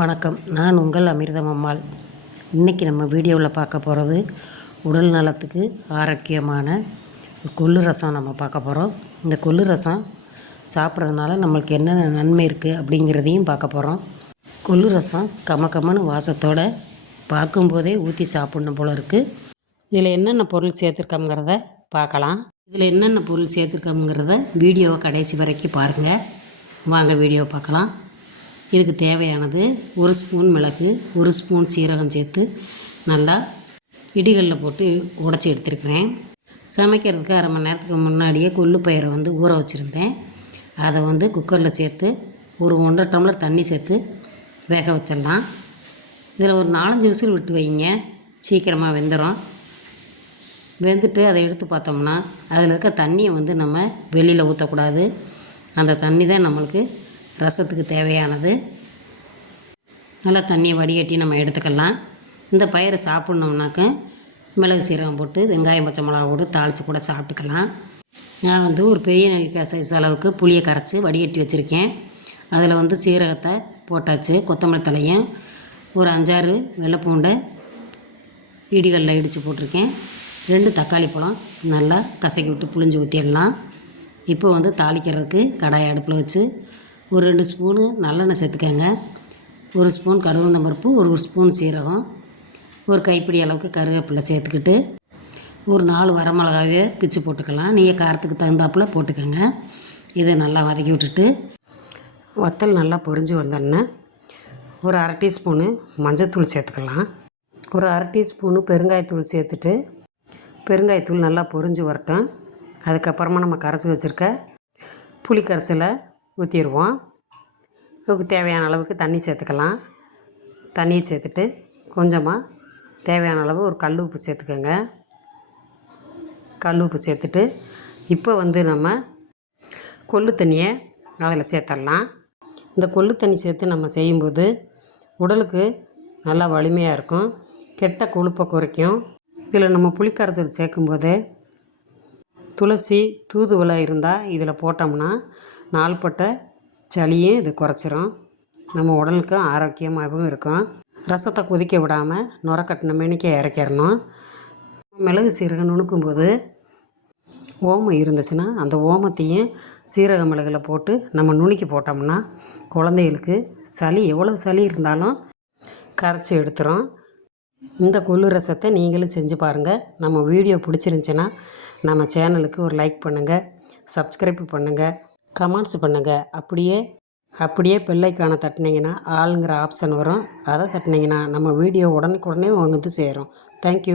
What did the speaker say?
வணக்கம். நான் உங்கள் அமிர்தம் அம்மாள். இன்றைக்கி நம்ம வீடியோவில் பார்க்க போகிறது உடல் நலத்துக்கு ஆரோக்கியமான கொள்ளு ரசம் நம்ம பார்க்க போகிறோம். இந்த கொள்ளு ரசம் சாப்பிட்றதுனால நம்மளுக்கு என்னென்ன நன்மை இருக்குது அப்படிங்கிறதையும் பார்க்க போகிறோம். கொள்ளு ரசம் கமக்கமன்னு வாசத்தோடு பார்க்கும்போதே ஊற்றி சாப்பிட்ணும் போல் இருக்குது. இதில் என்னென்ன பொருள் சேர்த்துருக்கோங்கிறத பார்க்கலாம். இதில் என்னென்ன பொருள் சேர்த்துருக்கோங்கிறத வீடியோவை கடைசி வரைக்கும் பாருங்கள். வாங்க வீடியோ பார்க்கலாம். இதுக்கு தேவையானது 1 ஸ்பூன் மிளகு, 1 ஸ்பூன் சீரகம் சேர்த்து நல்லா இடிகளில் போட்டு உடச்சி எடுத்துருக்கிறேன். சமைக்கிறதுக்கு அரை மணி நேரத்துக்கு முன்னாடியே கொள்ளு பயிரை ஊற வச்சுருந்தேன். அதை குக்கரில் சேர்த்து ஒரு 1.5 டம்ளர் தண்ணி சேர்த்து வேக வச்சிடலாம். இதில் ஒரு 4-5 விசில் விட்டு வைங்க, சீக்கிரமாக வெந்துடும். வெந்துட்டு அதை எடுத்து பார்த்தோம்னா அதில் இருக்க தண்ணியை நம்ம வெளியில் ஊற்றக்கூடாது. அந்த தண்ணி தான் நம்மளுக்கு ரசத்துக்கு தேவையானது. நல்லா தண்ணியை வடிகட்டி நம்ம எடுத்துக்கலாம். இந்த பயிரை சாப்பிட்ணுன்னாக்க மிளகு சீரகம் போட்டு வெங்காயம் பச்சை மிளகா போட்டு தாளித்து கூட சாப்பிட்டுக்கலாம். நான் ஒரு பெரிய நெல்லிக்காய் சைஸ் அளவுக்கு புளியை கரைச்சி வடிகட்டி வச்சுருக்கேன். அதில் சீரகத்தை போட்டாச்சு, கொத்தமல்லி தலையும் ஒரு 5-6 வெள்ளைப்பூண்டை இடிகளில் இடித்து போட்டிருக்கேன். 2 தக்காளி பழம் நல்லா கசக்கி விட்டு புளிஞ்சு ஊற்றிடலாம். இப்போ தாளிக்கிறதுக்கு கடாயை அடுப்பில் வச்சு ஒரு 2 ஸ்பூனு நல்லெண்ணெய் சேர்த்துக்கங்க. 1 ஸ்பூன் கடுகுளுந்தம் பருப்பு, 1 ஸ்பூன் சீரகம், ஒரு கைப்பிடி அளவுக்கு கருவேப்பிலை சேர்த்துக்கிட்டு ஒரு 4 வரமிளகாவே பிச்சு போட்டுக்கலாம். நீங்கள் காரத்துக்கு தகுந்தாப்பில் போட்டுக்கோங்க. இதை நல்லா வதக்கி விட்டுட்டு வத்தல் நல்லா பொரிஞ்சு வந்தோடனே ஒரு 1/2 டீஸ்பூனு மஞ்சத்தூள் சேர்த்துக்கலாம். ஒரு 1/2 டீஸ்பூனு பெருங்காயத்தூள் சேர்த்துட்டு பெருங்காயத்தூள் நல்லா பொரிஞ்சு வரட்டும். அதுக்கப்புறமா நம்ம கரைச்சி வச்சுருக்க புளி கரைசலை ஊற்றிடுவோம். இதுக்கு தேவையான அளவுக்கு தண்ணி சேர்த்துக்கலாம். தண்ணியை சேர்த்துட்டு கொஞ்சமாக தேவையான அளவு ஒரு கல் உப்பு சேர்த்துக்கோங்க. கல் உப்பு சேர்த்துட்டு இப்போ நம்ம கொள்ளு தண்ணியை அதில் சேர்த்துடலாம். இந்த கொள்ளு தண்ணி சேர்த்து நம்ம செய்யும்போது உடலுக்கு நல்லா வலிமையாக இருக்கும், கெட்ட கொழுப்பை குறைக்கும். இதில் நம்ம புளிக்கரைசல் சேர்க்கும்போது துளசி தூதுவளை இருந்தால் இதில் போட்டோம்னா நாள்பட்ட சளியும் இது குறைச்சிரும். நம்ம உடலுக்கு ஆரோக்கியமாகவும் இருக்கும். ரசத்தை கொதிக்க விடாமல் நுரக்கட்டின மேனிக்க இறக்கிடணும். மிளகு சீரகம் நுணுக்கும்போது ஓமம் இருந்துச்சுன்னா அந்த ஓமத்தையும் சீரக மிளகில் போட்டு நம்ம நுணுக்கி போட்டோம்னா குழந்தைகளுக்கு சளி எவ்வளோ சளி இருந்தாலும் கரைச்சி எடுத்துரும். இந்த கொள்ளு ரசத்தை நீங்களும் செஞ்சு பாருங்கள். நம்ம வீடியோ பிடிச்சிருந்துச்சின்னா நம்ம சேனலுக்கு ஒரு லைக் பண்ணுங்கள், சப்ஸ்கிரைப் பண்ணுங்கள், கமெண்ட்ஸ் பண்ணுங்கள். அப்படியே பெல் ஐக்கானை தட்டினீங்கன்னா ஆளுங்கிற ஆப்ஷன் வரும். அதை தட்டினீங்கன்னா நம்ம வீடியோ உடனுக்குடனே சேரும். தேங்க்யூ.